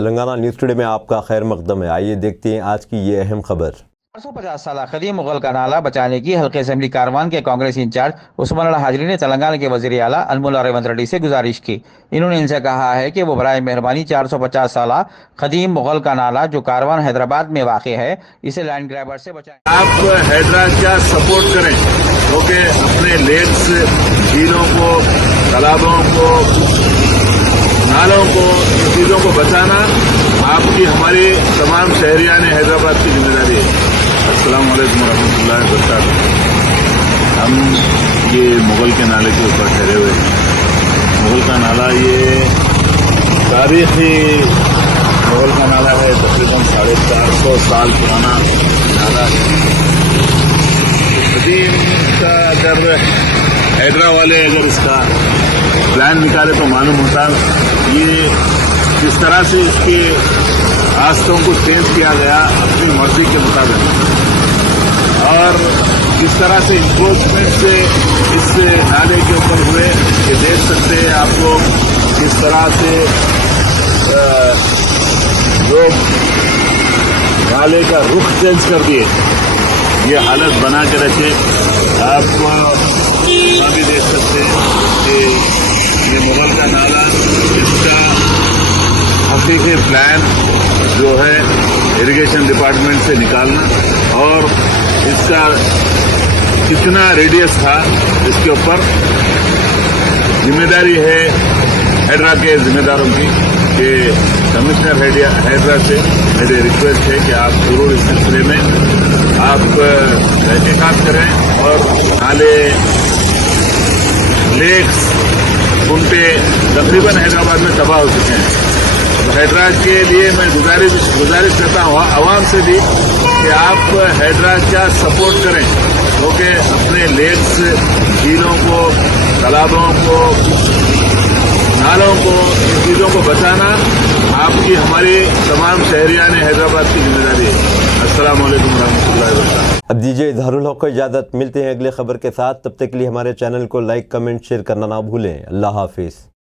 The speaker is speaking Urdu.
تلنگانہ نیوز ٹوڈے میں آپ کا خیر مقدم ہے۔ آئیے دیکھتے ہیں آج کی یہ اہم خبر۔ 450 سالہ قدیم مغل کا نالہ بچانے کی حلقہ اسمبلی کاروان کے کانگریس انچارج عثمان اللہ حاجری نے تلنگانہ کے وزیر اعلیٰ انمولا ریونت ریڈی سے گزارش کی۔ انہوں نے ان سے کہا ہے کہ وہ برائے مہربانی 450 سالہ قدیم مغل کا نالہ جو کاروان حیدرآباد میں واقع ہے اسے لینڈ گریبر سے بچائیں۔ آپ حیدرآباد کا سپورٹ کریں کیونکہ اپنے لیکس، جھیلوں کو، تالابوں کو، نالوں کو، ان چیزوں کو بچانا آپ کی ہماری تمام شہریان حیدرآباد کی ذمہ داری ہے۔ السلام علیکم ورحمۃ اللہ وبرکاتہ۔ ہم یہ مغل کے نالے کے اوپر ٹھہرے ہوئے ہیں۔ مغل کا نالہ یہ تاریخی مغل کا نالہ ہے، تقریباً 450 سال پرانا نالہ ہے۔ قدیم کا اگر حیدرآباد والے اگر اس کا پلان نکالے تو معلوم ہوتا یہ جس طرح سے اس کے راستوں کو چینج کیا گیا اپنی مرضی کے مطابق، اور جس طرح سے انفورسمنٹ سے اس نالے کے اوپر ہوئے کہ دیکھ سکتے ہیں آپ لوگ کس طرح سے لوگ نالے کا رخ چینج کر دیے، یہ حالت بنا کے رکھے۔ آپ بھی دیکھ سکتے ہیں کہ یہ مغل کا نالہ، اس کا حقیقی پلان جو ہے اریگیشن ڈپارٹمنٹ سے نکالنا، اور اس کا کتنا ریڈیس تھا اس کے اوپر ذمہ داری ہے حیدرآباد کے ذمہ داروں کی کہ کمشنر حیدرآباد سے میری ریکویسٹ ہے کہ آپ ضرور اس سلسلے میں آپ تحقیقات کریں، اور نالے، لیکس، کنٹے تقریباً حیدرآباد میں تباہ ہو چکے ہیں۔ حیدرآباد کے لیے میں گزارش کرتا ہوں عوام سے بھی کہ آپ حیدرآباد کا سپورٹ کریں کیونکہ اپنے لیکس، جھیلوں کو، تالابوں کو، نالوں کو، ان چیزوں کو بچانا آپ کی ہماری تمام شہریان حیدرآباد کی ذمہ داری ہے۔ السلام علیکم ورحمۃ اللہ وبرکاتہ۔ اب دیجیے اظہار الحق کو اجازت، ملتے ہیں اگلے خبر کے ساتھ، تب تک کے لیے ہمارے چینل کو لائک، کمنٹ، شیئر کرنا نہ بھولیں۔ اللہ حافظ۔